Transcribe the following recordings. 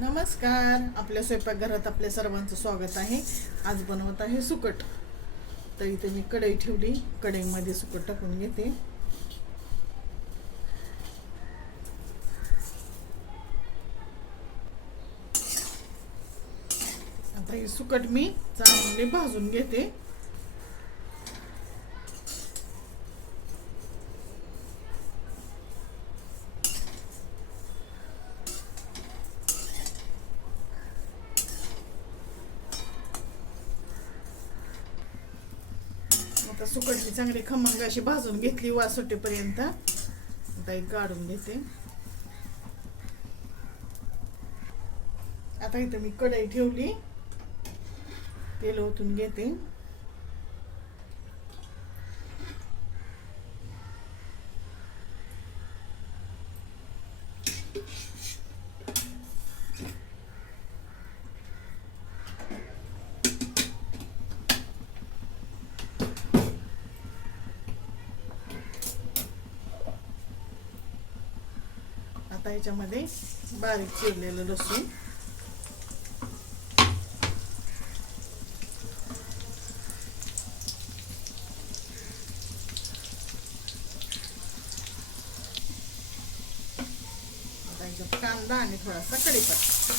नमस्कार. आपल्या स्वयंपाकघरात आपल्या सर्वांचं स्वागत आहे. आज बनवत आहे सुकट. तर इथे मी कढई ठेवली. कढईमध्ये सुकट टाकून घेते. आता हे सुकट मी चांगले भाजून घेते. आता सुकटली चांगली खमंग अशी भाजून घेतली वासोटेपर्यंत. आता एक काढून घेते. आता इथं मी कढई ठेवली. तेल ओतून घेते. आता याच्यामध्ये बारीक चिरलेलं लसूण. कांदा आणि थोडासा कढीपत्ता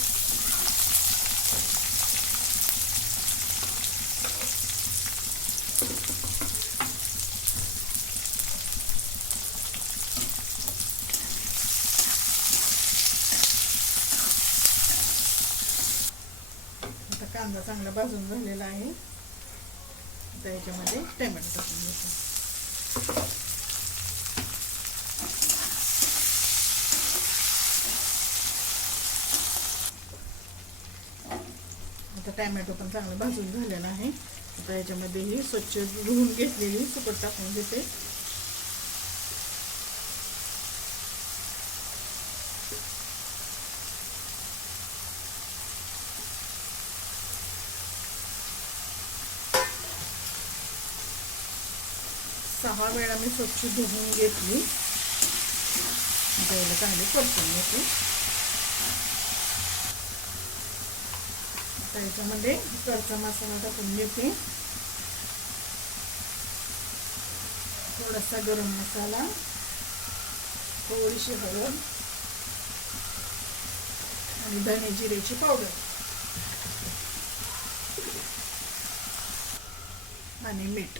आता कांदा चांगला भाजून झालेला आहे. आता याच्यामध्ये टोमॅटो टाकून घेतो. आता टॅमॅटो पण चांगलं भाजून झालेला आहे. आता याच्यामध्ये ही स्वच्छ धुवून घेतलेली सुकट टाकून घेते. सहा वेळा मी स्वच्छ धुवून घेतली. द्यायला चांगली परतून घेते आता याच्यामध्ये करचा मसाला टाकून घेते थोडासा गरम मसाला थोडीशी हळद आणि धने जिरेची पावडर. आणि मीठ.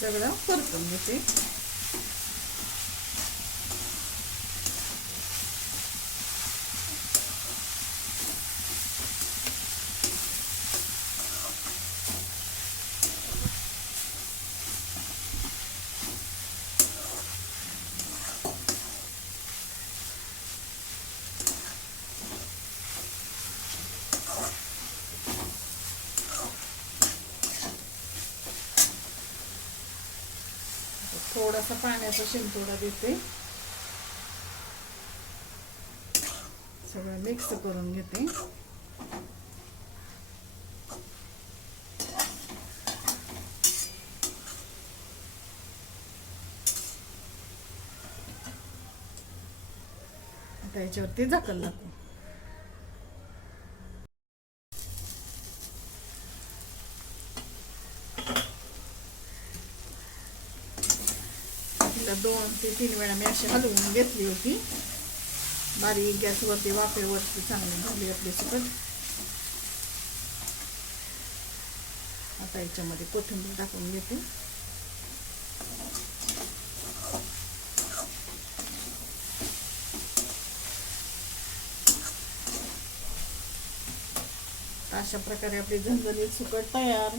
सगळं परतून घेते थोडासा पाण्याचा शिंतोडा देते. सगळं मिक्स करून घेते. त्याच्यावरती याच्यावरती झाकण टाकू त्या दोन ते तीन वेळा मी अशी हलवून घेतली होती बारीक गॅसवरती वाफेवरती चांगली झाली आपली सुकट आता याच्यामध्ये कोथिंबीर टाकून घेते अशा प्रकारे आपली झणझणीत सुकट तयार